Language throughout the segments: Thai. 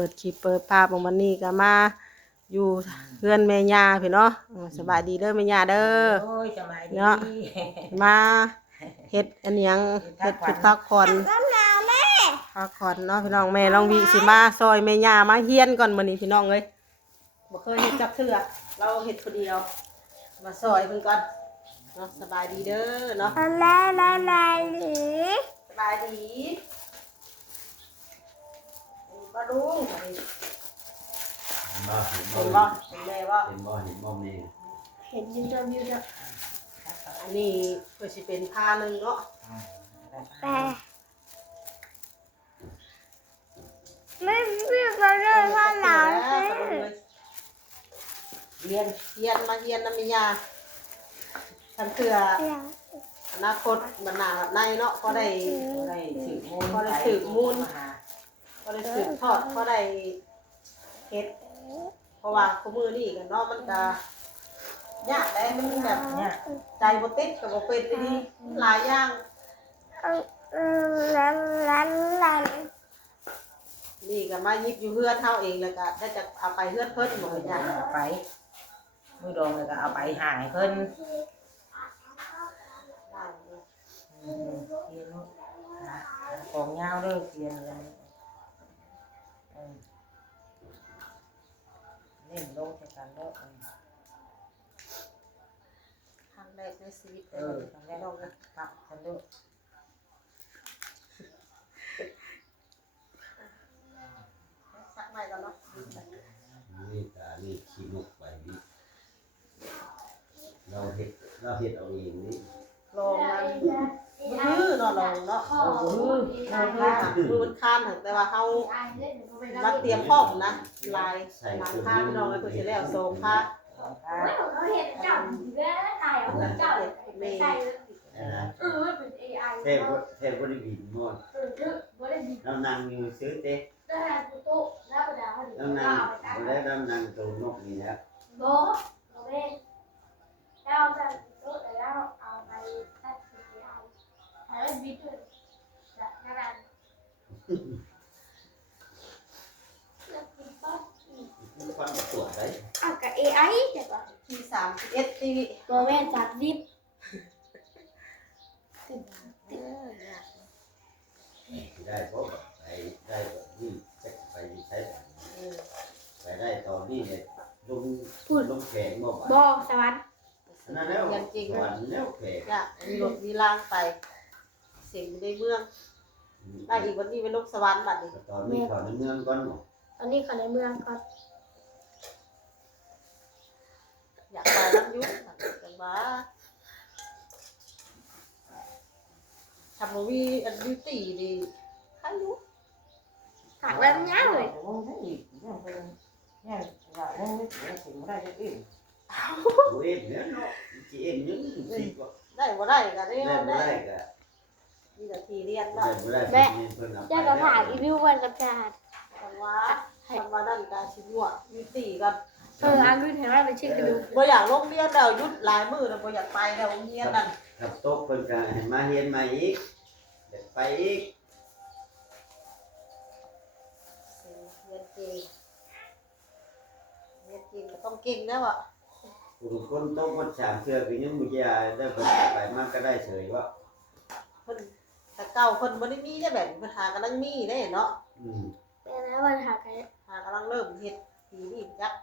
เปิดคลิปเปิดภาพของวันนี้ก็มาอยู่เพื่อนแม่ย่าพี่เนาะสบายดีเด้อแม่ย่าเด้อเนาะมาเฮ็ดอันหยังเฮ็ดจุดพักผ่อนพักผ่อนเนาะพี่น้องแม่ลองวิสิมาซอยแม่ย่ามาเฮียนก่อนมื้อนี้พี่น้องเอ้ยบ่เคยเฮ็ดจักเทื่อเราเฮ็ดคนเดียวมาซอยเพิ่นก่อนเนาะสบายดีเด้อเนาะสบายดีบ่ลุงเห็นบ่เห็นแม่บ่เห็นบ่นี่เห็นยูทูบยูทูบ อันนี้เพื่อสิเป็นผ้าหนึ่งเนาะแต่ไม่พี่ก็เรื่องว่าหนาวเลยเรียนมาเรียนน้ำมียาทันเถื่ออนาคตมันหนาแบบในเนาะก็ได้สืบมูลก็ได้สืบทอดก็ได้เฮ็ดเพราะว่าข้อมือนี่กันเนาะมันก็ยากได้มันแบบใจบ่ติดกับบ่เป็นดีหลายอย่างนี่ก็มายิบอยู่เฮือนเฮาเองแล้วก็ได้จะเอาไปเฮือนเพิ่นบ่เป็นหยังเอาไปมือดองเลยก็เอาไปหายเพิ่นเขียนของเงาด้วยเขียนอะไรเล่นลงจากกันแล้วครั้งแรกในชีวิตครั้งแรกเราปักกันด้วยสักใหม่ก่อนเนาะนี่ขี้นกไปนี่เราเฮ็ดเอาเองนี่ลองมันมือเนาะลองเนาะมือมันคานแต่ว่าเฮามาเตรียมพร้อมนะลายผ้าพี่น้องไว้เพิ่นสิแล้วโซผ้าเราเห็นจับเยอะตายเอาจับไม่ใช่เป็น AI เทพบ่ได้บินหมดเรานั่งอยู่ซื้อเต้เรานั่งบ่ได้นั่งตัวนกนี่แล้วบ่เราเล่นเราจะรู้แล้วเอาไปตัด AI แล้วบิดจะนั่นฟังตัวได้กับ AI แต่ว่าที่31ตีตัวแม่จับดิบได้เพราะไปได้แบบนี้จะไปใช้ไปได้ตอนนี้เนี่ยลงแข็งบ่บ่สวรรค์นั่นแล้วจริงวันแล้วแข็งจ้ะมีรถมีรางไปเสียงในเมืองได้อีกวันนี้เป็นลกสวรรค์บัดนี้ตอนนี้เขาในเมืองก่อนบ่ตอนนี้เขาในเมืองก่อนอยากไปน้ำยุจังว่าทำโมวีอันบิวตี้ดีใครรู้หากแบบนี้เลยเอ็ดเนี่ยเนาะจีเอ็นยังสิก็ได้บ่ได้ก็ได้ได้ก็มีนาทีเรียนบ่แม่จะกระถางอีวิววันกับจานทำว่านั่นก็สิหัวบิวตี้กันอันรุ่นเห็นว่าเป็นชื่อกระดูกบ่อยากลงเรียนแล้วหยุดหลายมื้อแล้วบ่อยากไปแล้วโรงเรียนนั่นครับตกเพิ่นก็ให้มาเรียนใหม่อีกเด็กไปอีกเรียนเก่งก็ต้องเก่งแล้วอ่ะผู้คนตกมัน3เทื่อก็ยังบ่ยาได้เพิ่นไปมันก็ได้เฉยว่าเพิ่นแต่เก่าเพิ่นบ่ได้มีได้แบบนี้เพิ่นหากำลังมีได้เนาะแต่แล้ววันหากำลังเริ่มเฮ็ดปีนี้จัก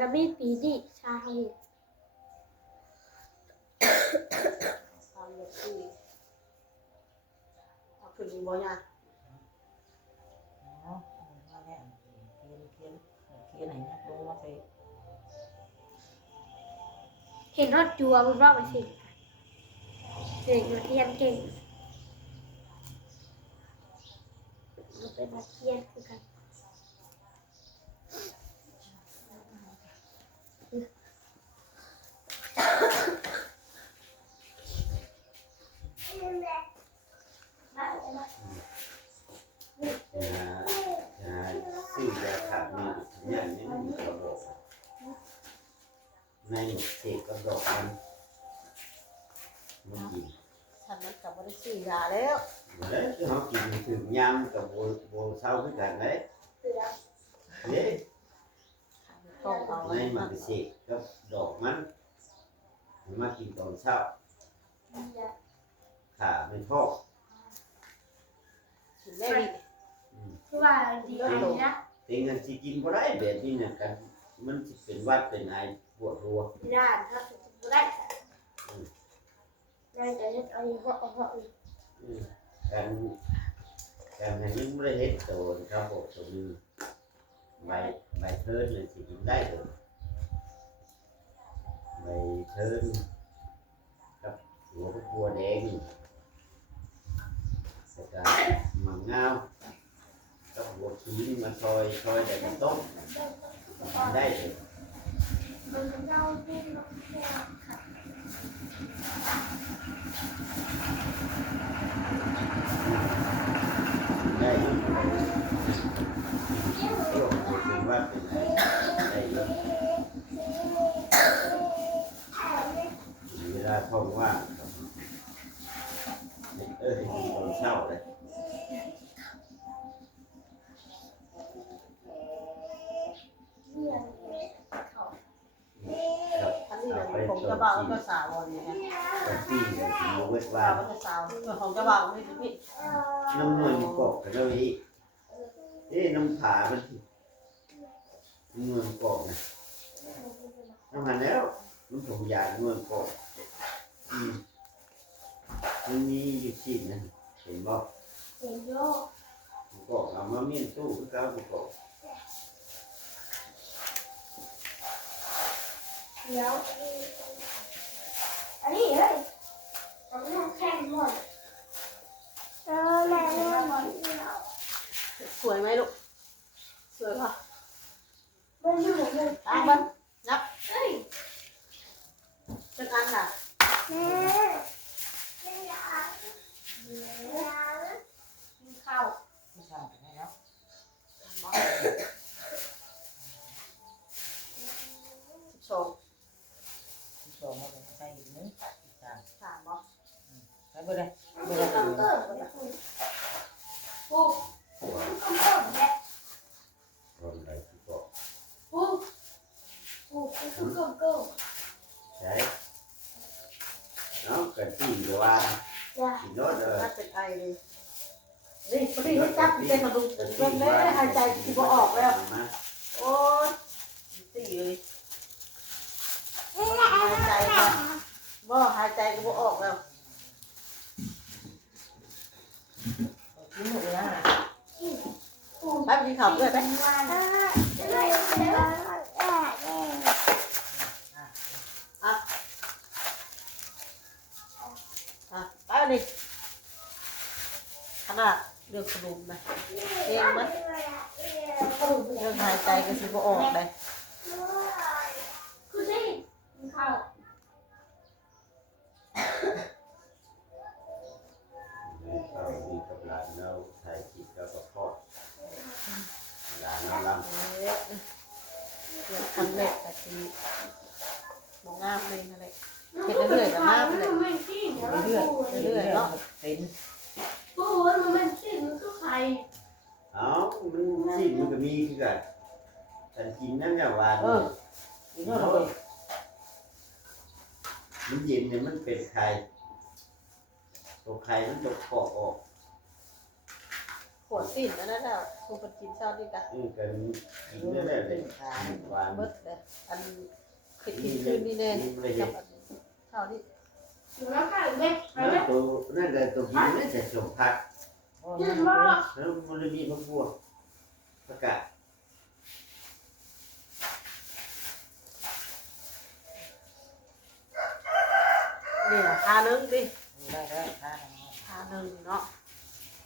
กับมีปีนี้ชาเฮ็ดทำแบบนี้เอาขึ้นบ่ยากเห็นรถจัวบนรอบไปสิเด็กนักเรียนเก่งเป็นนักเรียนคือกันซื้อยาขาดเนี่ยนี่มันกระบอกในเศษกระบอกมันกินฉันนั้นก็บ่ได้ซื้อยาแล้วเด้อเฮากินถึงยามกับโบเช้าคือกันเด้ เด้ ต้องเอา ในมันเสกกับดอกมันมากินตอนเช้าขาไม่ทอด กินได้ดี คือว่าดีกว่านี้นะ แต่เงินสิกินบ่ได้แบบนี้เนี่ยกันมันสิเป็นหวัดเป็นไอปวดหัว ด้านถ้าสุดได้นั่นจะเฮ็ดเอาเหาะอีก การการให้ยังบ่ได้เฮ็ดโตครับผมตัวนี้ใบเทิร์นเลยสิกินได้เลยใบเทิร์นกับหัวบัวแดงแล้วก็มะนาวกับหัวขีนี่มาซอยแต่ก็ต้มกินได้เลย มันเจ้าที่น้องแก้วค่ะ ได้อยุ่งเที่ยวเป็นว่าเป็นไงได้เยอะเวลาท่องว่าตอนเช้าเลย เรียนเขา ครับ อันนี้เนี่ยผมจะบอกก็สาวนี่นะ กับที่เนี่ยมาเวท สา ว่า วก็สาวของจะบอกนี่พี่ น้ำมันกอกกันเลยน้ำผามันเมืองกอกนะน้ำหันแล้วมันผมอยากเมืองกอกมันมีอยู่ที่นั่นเห็นบ่ เห็นโยก กอกเอามาเมียนตู้ก็เอาไปกอก แล้วอันนี้เฮ้ยมันต้องแข่งหมดแม่หมด สวยไหมลูกสวยป่ะ มันอยู่เลย ตามมันนับ เฮ้ย เป็นอันน่ะ แม่ไม่อยากกินข้าว ไม่ใช่ไม่แล้ว สอง ที่สองมันเป็นใส่อีกนึงสาม สามบ่ ไปบ่ได้ ไม่ได้ต้องเติมปุ๊บต้องเติมแหละ รอนอะไรที่กอก ปุ๊บปุ๊บปุ๊บปุ๊บปุ๊บ ใช่เนาะกันที่เดี๋ยวว่า จ้ะ กินรถเลย น่าเป็นไอเลยนี่พอดีให้จับเป็นมาดูเรื่องแม่หายใจที่บ่ออกแล้ว มา โอ้ยสี่เลยหายใจก็บ่หายใจก็บ่ออกแล้ว กินหมดเลยนะ แป๊บนี้ขับด้วยไหม ไปวันนี้ขนาดเรื่องขนมนะเองมันเรื่องหายใจก็สิบ่ออกเลย คือสิข้าว เราดีกับหลานเราถ่ายคลิปแล้วก็ทอดหลานเราลำ เรื่องครั้งแรกแต่ทีมองงามเลยอะไรเห็นเรื่อยๆกับงามเลย มันกิน เรื่อยเรื่อยเนาะเป็น ปูมันกินก็ใคร เอ้ามันสิ่งมันก็มีคือกันฉันกินนั่นอย่างหวาน กินเนาะเลย มันเย็นเนี่ยมันเป็นไข่ตัวไข่มันจะปอกออก ขวดสิ่นนั่นแหละสูบกินเช้าดีกัน กันกินได้เลยหวาน เบิดเลยอันคิดคืนนี่แน่กับเช้านี้ ถึงแล้วค่ะเด็ก แล้วตัวนั่นก็ตัวกินนั่นจะสมพัก กินว่า แล้วมันเลยมีพวกบัวประกาศ นี่นะทานึงดิ ได้ได้ทาน ทานึงเนาะ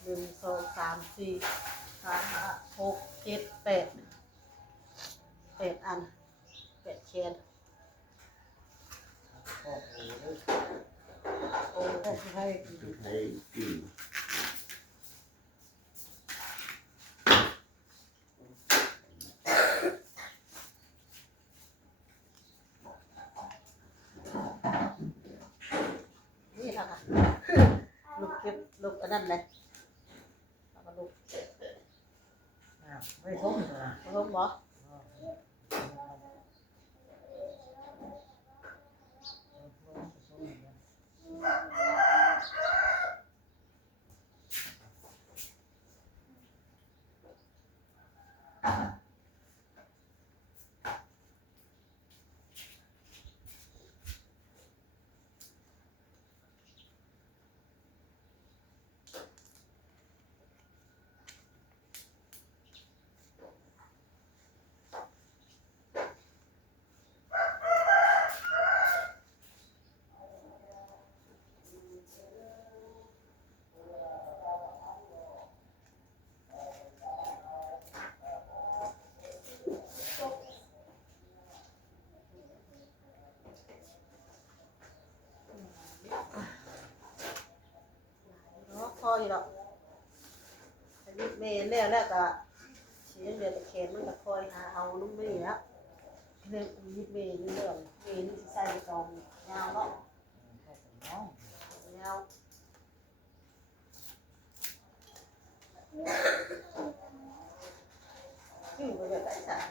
1 2 3 4 5 6 7 8 8อัน8แคน โอ้โห โอ้ ได้ให้ ให้กิน นี่ค่ะลูกเก็บลูกอันนั้นเลยแล้วก็ลูก อ้าว ไม่ทุ่มนะ ลมบ่ พออยู่ดอกยึดเมย์แล้วก็สีเดือนแขนมันก็คอยหาเอาลูกเมย์แล้วเรื่องยึดเมย์นี่เรื่องเมย์นี่สิใส่กองยาวเนาะยาวนี่มันจะได้สาย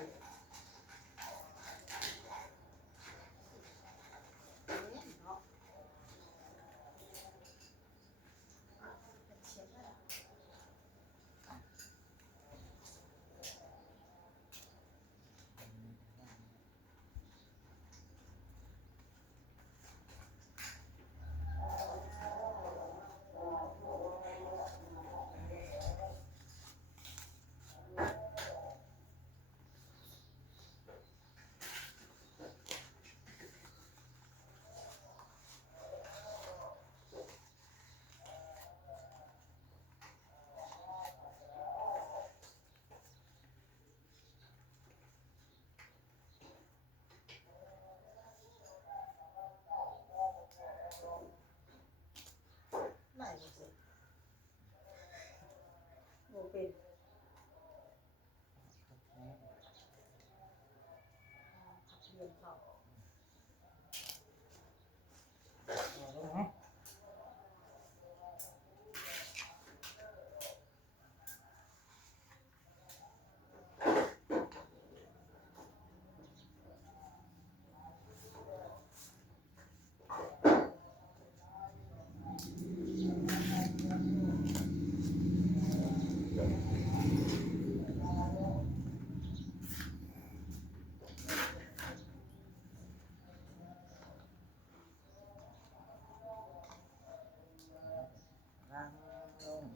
ไม่รู้สึกโมเป็นเรียนเขา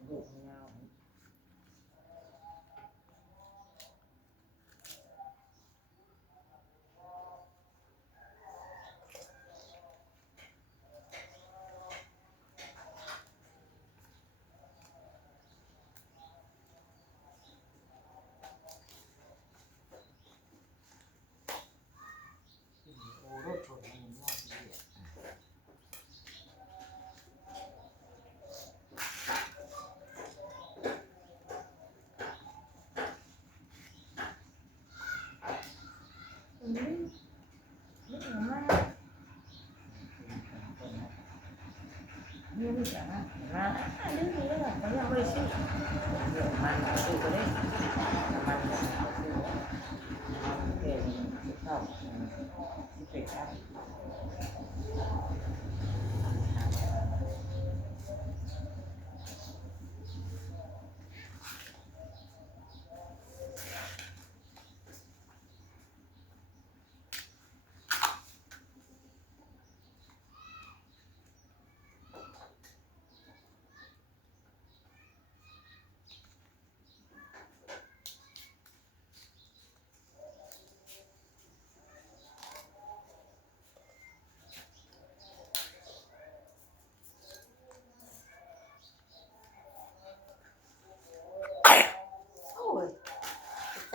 ลูกยาว นี่จ้ะนะนี่นี่แหละเขายังไม่ซื้อมันซื้อก็ได้มันซื้อเก่งชอบเป็ดครับ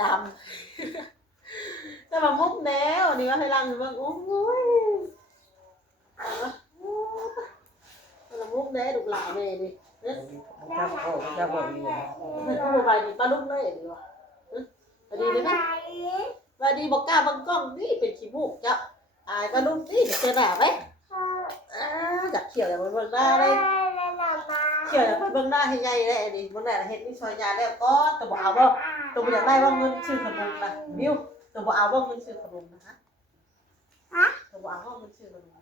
จำแต่มามุกแล้วนี่ก็ให้รังอยู่เบิ่งโอ้ยมันมุกแน่ดุหลาแม่ดิเอ๊ะ จะบอกอยู่ ผู้บายดีป้าลุกเลยดีวะสวัสดีเลยนะสวัสดีบอกกล้าบังกล้องนี่เป็นขี้มูกจ้ะอายป้าลุกนี่เจอหน้าไหมจับเขียวอย่างมันเบิ่งหน้าเลย เกี่ยวไปเบิ่งหน้าให้ใหญ่ได้ดิเบิ่งหน้าเฮ็ดนี่ซอยยาแล้วก็ตัวบ่เอาบ่ตัวบ่อยากได้ว่าเงินซื้อขนมนะมิวตัวบ่เอาว่าเงินซื้อขนมนะฮะตัวบ่เอาว่าเงินซื้อขนมนะ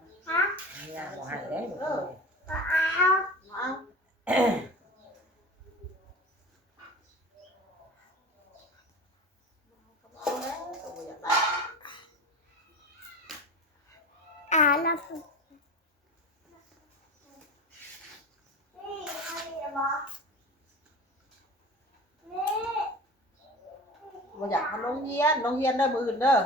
มีนางบ่ให้ได้บ่ เอาเอาแล้วตัวบ่อยากได้ แล้วสุดนี่อันนี้บ่นี่ บ่อยากมาโรงเรียนเด้อมื้ออื่นเด้อ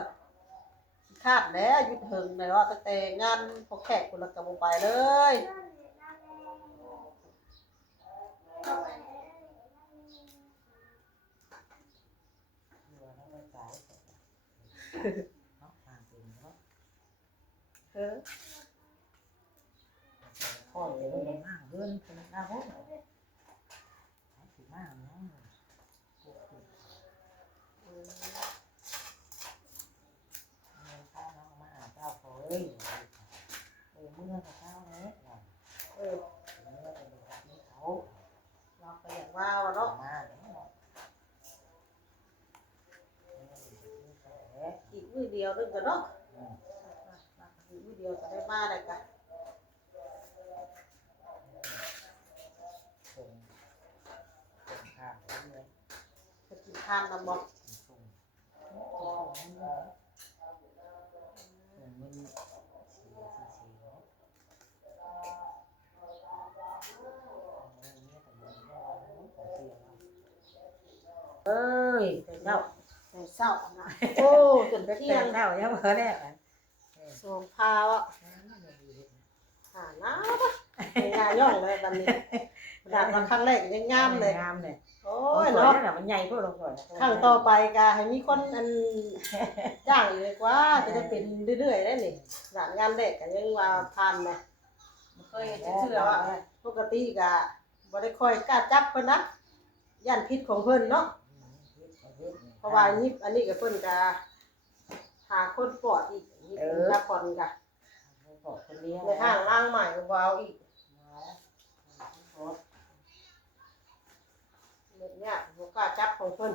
ขี้คร้านแล้วหยุดหึงได้ว่าตั้งแต่งานพวกแขกพุ่นละก็บ่ไปเลย อยู่แล้วก็จ่ายเนาะทางเป็นเนาะ เออ พ่อเลยบ่มาเพิ่นเพิ่นหน้าโหดสิมาเนาะ ข้าวน้องมาหาเจ้าเขาเอ้ยเมื่อกับเจ้าเนี้ย เออ เมื่อเป็นแบบนี้เขา เราก็อยากว่าว่าเนาะ มาเนี่ย อีกมื้อเดียวนึงก็เนาะอีกมื้อเดียวก็ได้มาได้กะ ส่งข้าวเลย จะกินทานนำบ่ ส่งมันเอ้ยแต่เจ้า แต่เช้านะโอ้จน แต่ เที่ยง เจ้ายังเพิ่นแล้ว สองพาวอ่ะหาน้าปะงานย่องเลยบัดนี้ดาดมาครั้งแรกยังงามเลย งามเลย โอ้ โอ้ ย ย เนาะ เนาะมันใหญ่พวกลงก่อน ครั้งต่อไปก็ให้มีคนอันจ้างอีกเลยกว่าจะได้เป็นเรื่อยๆได้นี่ดาดงานแรกก็ยังว่าผ่านนะบ่เคยจะเชื่อว่าปกติก็บ่ได้ค่อยกล้าจับเพิ่นนะย่านพิษของเพิ่นเนาะเพราะว่ายิบอันนี้ก็เพิ่นก็หาคนปอดอีกนี่เป็นละครก็ บอกคนเลี้ยง ในห้างล่างใหม่วาวอีกเนี่ยบ่กล้าจับของเพิ่น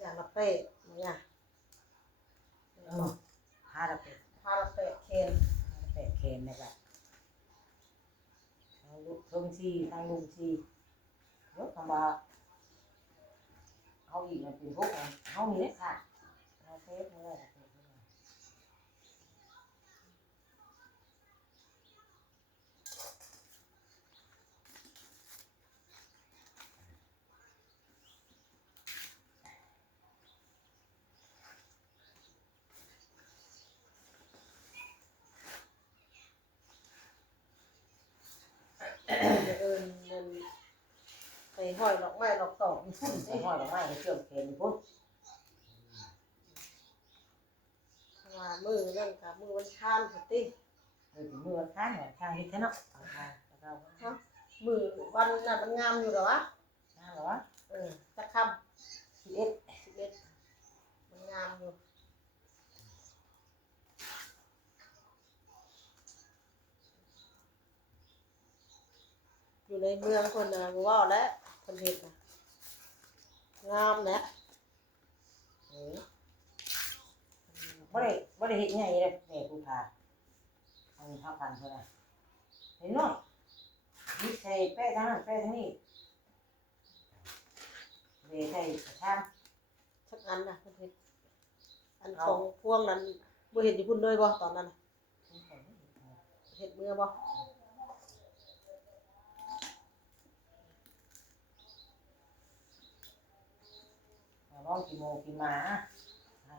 อย่างละเป๊ะเนี่ย พาเราไป พาละเป๊ะเคน แปะเคนนะครับทางลุงชีทางลุงชีรถคำว่าเขาอีกมันเป็นพวกเขามีเล็กค่ะเขาเทปเลยมันไปห้อยดอกไม้ดอกตอกมันพุ่น ใส่ห้อยดอกไม้ให้เชื่อมเคนพุ่น ว่ามือนั่นกับมือวันชานพุ่นติ ถึงมือข้างข้างที่แค่เนาะเอาค่ะ มือวันนั้นมันงามอยู่หรอวะ ข้างหรอวะ จะคำ11มันงามอยู่อยู่ในเมืองคนน่ะบ่ว่าแล้วคนเฮ็ดน่ะงามแหละ บ่ได้เห็นไงเลยแม่ผู้พาเอาเท่ากันเท่านั้นเห็นเนาะนี่ใส่แป้งทั้งนั้นแป้งทั้งนี้เวใส่กระชัง สักอันน่ะคนเฮ็ดอันของพวงนั้นบ่เห็นอยู่พุ่นเลยบ่ตอนนั้นน่ะเฮ็ดมือบ่ น้องกี่โมงกี่มา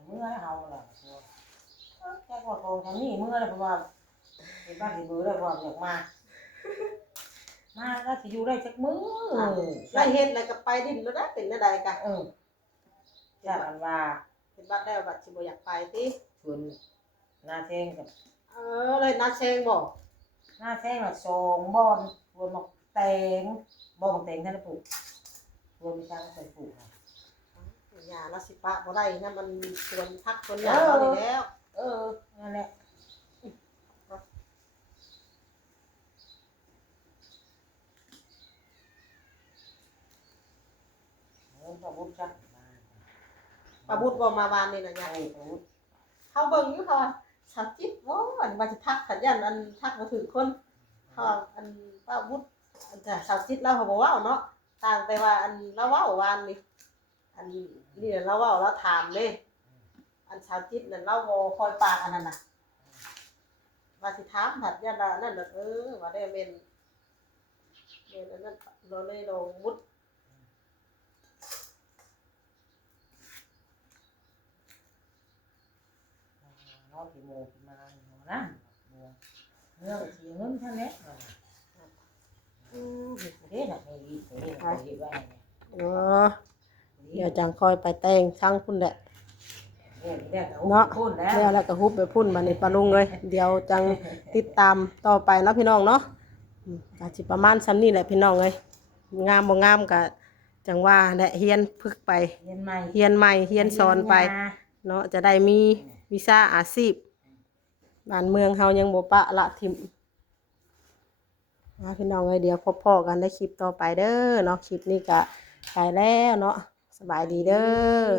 เมื่อเฮาล่ะแค่พอโทรทางนี้เมื่อแล้วเพราะว่าเป็นบ้านที่มือแล้วเพราะอยากมาแล้วสิอยู่ได้จักมื้อ ได้เฮ็ดแล้วก็ไปดินแล้วนะเป็นจังได๋กะ จากกันว่า เป็นบัดได้บัดสิบ่อยากไปติ ชวนหน้าแทงกับ เลยนัดแซงบ่ หน้าแทงละ2บอนชวนมาแตงบ่มาแตงท่านได้ปลูกชวนมีช่างใส่ปลูกค่ะ หญ้าละสิปะบ่ได้นะมันสวนพักสวนหญ้าเอานี่แล้ว นั่นแหละพระบุตรจ้ะ ป้าบุญบ่มาบ้านนี่น่ะหญ้า พระบุตร เฮาเบิ่งอยู่ค่ะว่าสาวจิตบ่อันว่าสิทักขันยันอันทักบ่ถึงคนเขาว่าอันป้าบุญอันแต่สาวจิตเราเขาบ่เว้าเนาะต่างแต่ว่าอันเราเว้าวานนี่อันนี่เราเว้าเราถามเด้อันสาวจิตนั่นเราบ่คอยปากอันนั้นน่ะว่าสิถามผัดยันว่านั่นน่ะว่าได้แม่นอันนั้นเราเลยลงมุด nó thì mù thì mà mù lắm mù mưa thì ngấn thế đấy thế là cái gì thế là cái gì vậy เดี๋ยวจังคอยไปแต่งช่างพุ่นแหละ เนาะพูดแล้ว แล้วก็ฮุบไปพุ่นบัดนี้ปะลุงเลยเดี๋ยวจังติดตามต่อไปเนาะพี่น้องเนาะอาจสิประมาณซ้ำนี้แหละพี่น้องเอ้ยงามบ่งามก็จังว่าแหละเฮียนฝึกไปเฮียนใหม่เฮียนสอนไปเนาะจะได้มีวีซ่าอาชีพบ้านเมืองเฮายังบ่ปะละทิ่มพี่น้องเอ้ยเดี๋ยวพบพ่อกันในคลิปต่อไปเด้อเนาะคลิปนี้ก็ไปแล้วเนาะสบายดีเด้อ